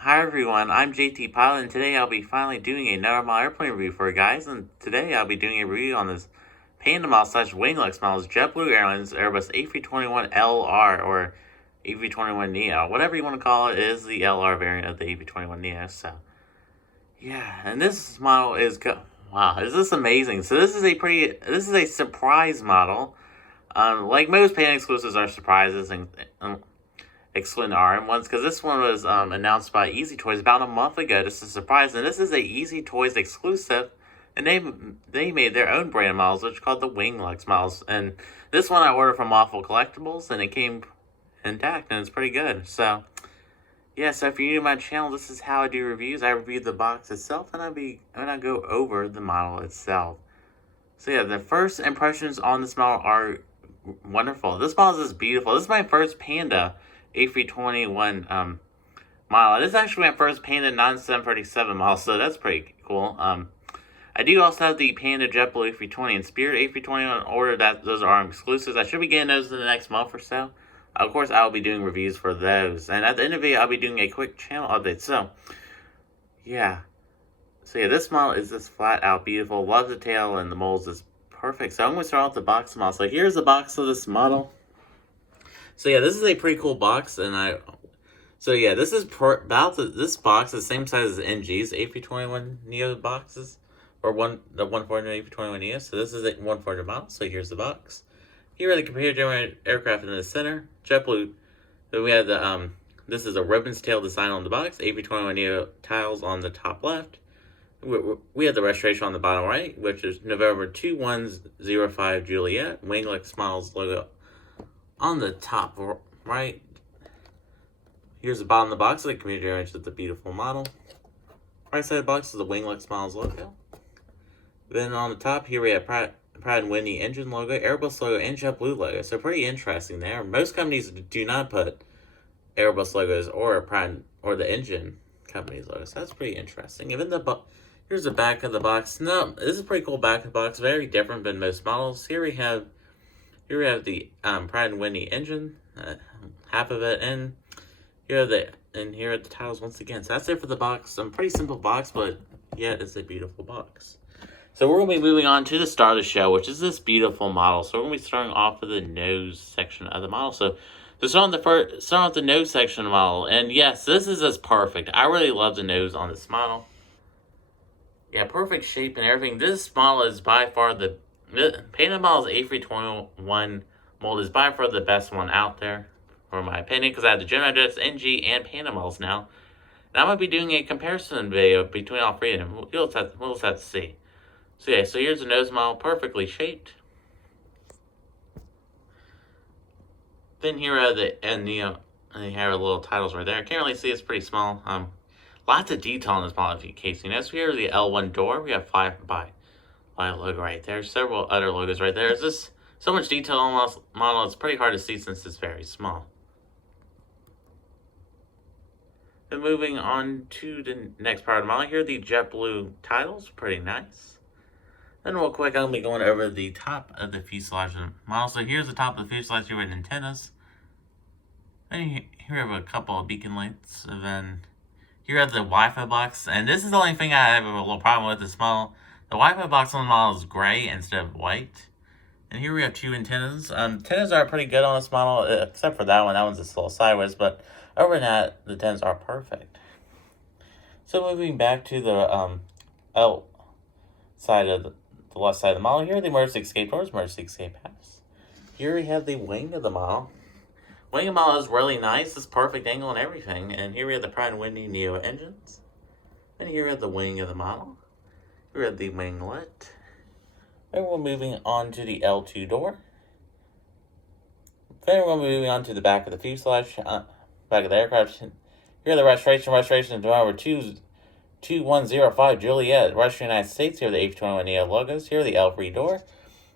Hi everyone, I'm JT Pilot, and today I'll be finally doing another model airplane review for you guys. And today I'll be doing a review on this Panda Model / Winglux models JetBlue Airlines Airbus A321LR or A321neo, whatever you want to call it. Is the LR variant of the A321neo. So yeah, and this model is wow, is this amazing? So this is a surprise model. Like most Panda exclusives are surprises and excluding the RM ones, because this one was announced by Eztoys about a month ago. Just a surprise, and this is a Eztoys exclusive, and they made their own brand models, which are called the Winglux models. And this one I ordered from Awful Collectibles, and it came intact, and it's pretty good. So yeah, so if you're new to my channel, this is how I do reviews. I review the box itself, and I go over the model itself. So yeah, the first impressions on this model are wonderful. This model is beautiful. This is my first Panda A321 model. This is actually my first Panda 9737 model, so that's pretty cool. I do also have the Panda JetBlue A320 and Spirit A320 on order. Those are exclusives. I should be getting those in the next month or so. Of course, I'll be doing reviews for those. And at the end of the video, I'll be doing a quick channel update. So, yeah. So, yeah, this model is just flat out beautiful. Love the tail, and the molds is perfect. So, I'm going to start off the box model. So, here's the box of this model. So, yeah, this is a pretty cool box. And So, yeah, this is this box is the same size as the NG's A321neo boxes. Or the 140 A321neo. So, this is a 140 model. So, here's the box. Here are the computer-generated aircraft in the center. JetBlue. Then we have the this is a ribbon's tail design on the box. A321neo tiles on the top left. We have the registration on the bottom right, which is November 2105 Juliet. Winglux Smiles logo on the top right. Here's the bottom of the box of the computer-generated with the beautiful model. Right side of the box is the Winglux Smiles logo. Then on the top here we have Pratt & Whitney engine logo, Airbus logo, and JetBlue logo. So pretty interesting there. Most companies do not put Airbus logos or the engine company's logos. So that's pretty interesting. Even here's the back of the box. No, this is a pretty cool back of the box. Very different than most models. Here we have the Pratt & Whitney engine, half of it, and here are the titles once again. So that's it for the box. Pretty simple box, but yet it's a beautiful box. So we're going to be moving on to the star of the show, which is this beautiful model. So we're going to be starting off with the nose section of the model. So start with the nose section of the model. And yes, this is just perfect. I really love the nose on this model. Yeah, perfect shape and everything. This model is by far the Panda Models A321 mold is by far the best one out there, for my opinion, because I have the Gemini Jets, NG, and Panda models now. And I'm going to be doing a comparison video between all three of them. We'll just have to see. So yeah, so here's the nose model, perfectly shaped. Then here are and they have little titles right there. I can't really see, it's pretty small. Lots of detail on this model, in case you notice. Here are the L1 door. We have 5 by logo right there. Several other logos right there. There's just so much detail on this model, it's pretty hard to see since it's very small. Then moving on to the next part of the model, here are the JetBlue titles, pretty nice. Then real quick, I'm going to be going over the top of the fuselage of the model. So here's the top of the fuselage here with antennas. Then here we have a couple of beacon lights. And then here we have the Wi-Fi box. And this is the only thing I have a little problem with this model. The Wi-Fi box on the model is gray instead of white. And here we have 2 antennas. Antennas are pretty good on this model, except for that one. That one's just a little sideways. But over that, the antennas are perfect. So moving back to the L side of the left side of the model, here are the emergency escape doors, emergency escape paths. Here we have the wing of the model. Wing of the model is really nice. It's perfect angle and everything. And here we have the Pratt & Whitney Neo engines. And here we have the wing of the model. Here we have the winglet. Then we're moving on to the L2 door. Then we're moving on to the back of the fuselage, back of the aircraft. Here are the registration November 2105 Juliet, Russian United States. Here are the A321neo logos. Here are the Livery door.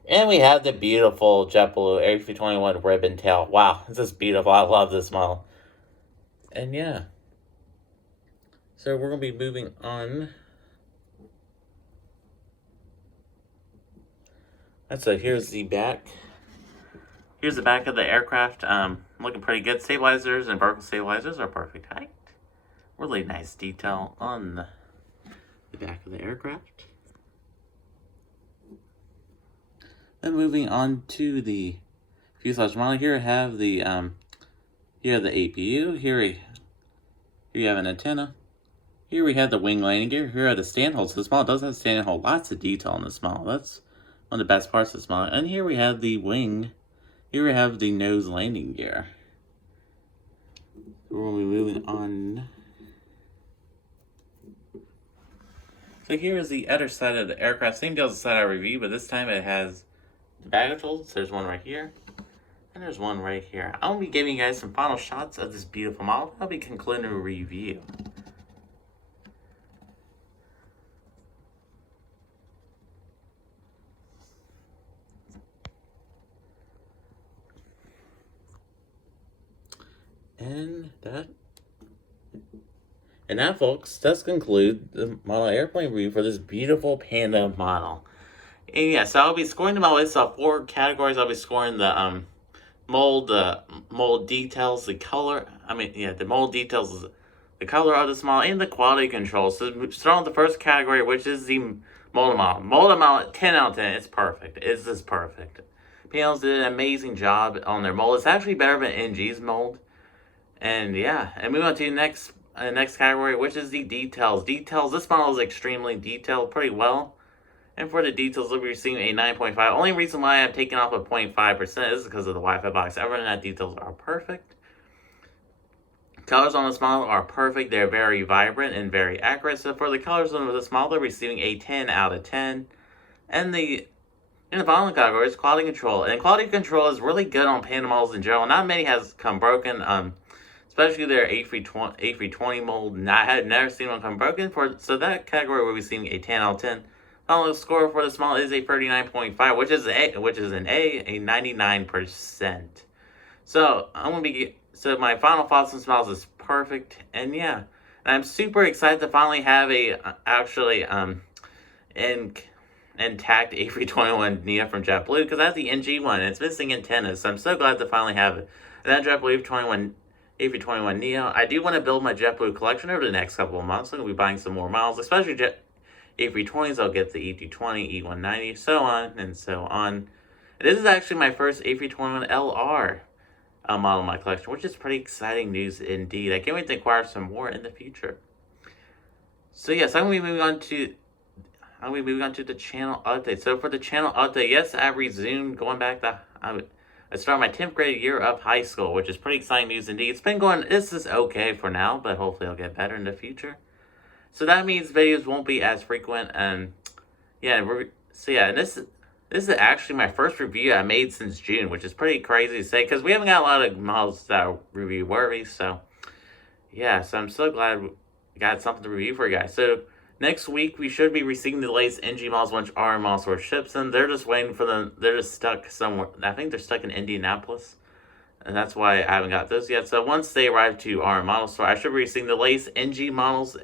And we have the beautiful JetBlue A321 ribbon tail. Wow, this is beautiful. I love this model. And yeah. So we're going to be moving on. And so here's the back. Here's the back of the aircraft. Looking pretty good. Stabilizers and vertical stabilizers are perfect height. really nice detail on the back of the aircraft. Then moving on to the fuselage model, here I have the APU. Here you have an antenna. Here we have the wing landing gear. Here are the stand holds. This model does have stand hold. Lots of detail on this model. That's one of the best parts of this model. And here we have the wing. Here we have the nose landing gear. We'll be moving on. So here is the other side of the aircraft. Same deal as the side I reviewed, but this time it has the baggage holds. There's one right here. And there's one right here. I'll be giving you guys some final shots of this beautiful model. I'll be concluding a review. And that, folks, does conclude the model airplane review for this beautiful Panda model. And yeah, so I'll be scoring the model. It's 4 categories. I'll be scoring the mold details, the color. The mold details, the color of this model, and the quality control. So start with the first category, which is the molded model. Molded model, 10 out of 10. It's perfect. It's just perfect. Panels did an amazing job on their mold. It's actually better than NG's mold. And yeah, and move on to the next category, which is the details. This model is extremely detailed pretty well. And for the details, we'll be receiving a 9.5. Only reason why I'm taking off a 0.5% is because of the Wi-Fi box. Everything that details are perfect. Colors on this model are perfect. They're very vibrant and very accurate. So for the colors on this model, they're receiving a 10 out of 10. And in the following category is quality control. And quality control is really good on Panda models in general. Not many has come broken. Especially their A320 mold. I had never seen one come broken. So that category we're receiving a 10 out of 10. Final score for this model is a 39.5, which is an A 99%. So my final thoughts on this model is perfect, and yeah, and I'm super excited to finally have a intact A321neo from JetBlue, because that's the NG one. And it's missing antennas, so I'm so glad to finally have it. And that JetBlue A321neo. I do want to build my JetBlue collection over the next couple of months. I'm going to be buying some more models, especially A320s. I'll get the E220, E190, so on and so on. This is actually my first A321LR model in my collection, which is pretty exciting news indeed. I can't wait to acquire some more in the future. So yes, I'm going to be moving on to the channel update. So for the channel update, yes, I resumed going back to I started my 10th grade year of high school, which is pretty exciting news indeed. This is okay for now, but hopefully it'll get better in the future. So that means videos won't be as frequent, and this is actually my first review I made since June, which is pretty crazy to say, because we haven't got a lot of models that are review worthy, so yeah, so I'm so glad we got something to review for you guys. So next week, we should be receiving the latest NG models once our models were shipped, and they're just waiting for them. They're just stuck somewhere. I think they're stuck in Indianapolis, and that's why I haven't got those yet. So once they arrive to our model store, I should be receiving the latest NG models.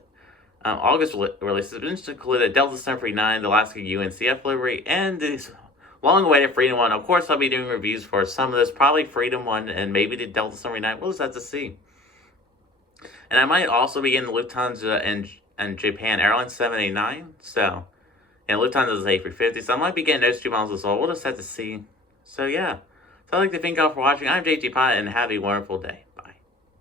August releases, which included Delta 739, the Alaska UNCF livery, and this long-awaited Freedom 1. Of course, I'll be doing reviews for some of this, probably Freedom 1, and maybe the Delta 739. We'll just have to see. And I might also be getting the Lufthansa and Japan Airline 789. So, yeah, Lufthansa is A350. So I might be getting those 2 models as well. We'll just have to see. So, yeah. So I'd like to thank y'all for watching. I'm JT Pot, and have a wonderful day.